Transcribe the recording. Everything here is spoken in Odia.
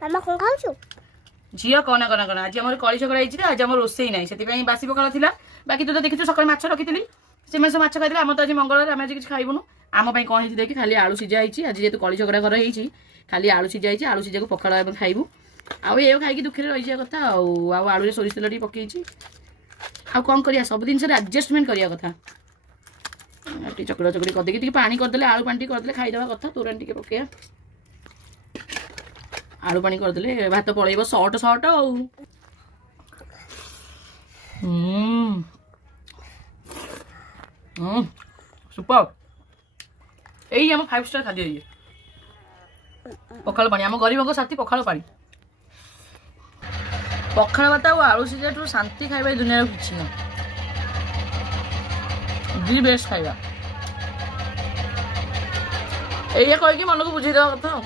ମାମା କ'ଣ ଖାଉଛୁ? ଝିଅ କନା କନା କନା ଆଜି ଆମର କଳି ଝଗଡ଼ା ହେଇଛି ତ ଆଜି ଆମର ରୋଷେଇ ନାହିଁ ସେଥିପାଇଁ ବାସି ପଖାଳ ଥିଲା ବାକି ତୁ ତ ଦେଖିଛୁ ସକାଳେ ମାଛ ରଖିଥିଲି ସେମାନେ ସବୁ ମାଛ ଖାଇଥିଲେ ଆମର ତ ଆଜି ମଙ୍ଗଳବାର ଆମେ ଆଜି କିଛି ଖାଇବୁନୁ ଆମ ପାଇଁ କ'ଣ ହେଇଛି ଦେଖି ଖାଲି ଆଳୁ ସିଝା ହେଇଛି ଆଜି ଯେହେତୁ କଳି ଝଗଡ଼ା ଘର ହେଇଛି ଖାଲି ଆଳୁ ସିଝା ହେଇଛି ଆଳୁ ସିଝାକୁ ପଖାଳ ଆମେ ଖାଇବୁ ଆଉ ଏଉ ଖାଇକି ଦୁଃଖରେ ରହିଯିବା କଥା ଆଉ ଆଳୁରେ ସୋରିଷ ତେଲ ଟିକେ ପକେଇଛି ଆଉ କ'ଣ କରିବା ସବୁ ଜିନିଷରେ ଆଡ଼ଜଷ୍ଟମେଣ୍ଟ କରିବା କଥା ଟିକେ ଚକଡ଼ା ଚକଡ଼ି କରିଦେଇକି ଟିକେ ପାଣି କରିଦେଲେ ଆଳୁ ପାଣି ଟିକେ କରିଦେଲେ ଖାଇଦେବା କଥା ତୋରାଣି ଟିକେ ପକେଇବା ଆଳୁ ପାଣି କରିଦେଲେ ଭାତ ପଳେଇବ ସର୍ଟ ଆଉ ସୁପର ଏଇ ଆମ 5 ଷ୍ଟାର ଖାଦ୍ୟ ଇଏ ପଖାଳ ପାଣି ଆମ ଗରିବଙ୍କ ସାଥୀ ପଖାଳ ପାଣି ପଖାଳ ଭାତ ଆଉ ଆଳୁ ସିଝାଠୁ ଶାନ୍ତି ଖାଇବା ଏ ଦୁନିଆରେ କିଛି ନାହିଁ ଦି ବେଷ୍ଟ ଖାଇବା ଏଇଆ କହିକି ମନକୁ ବୁଝେଇଦେବା କଥା ଆଉ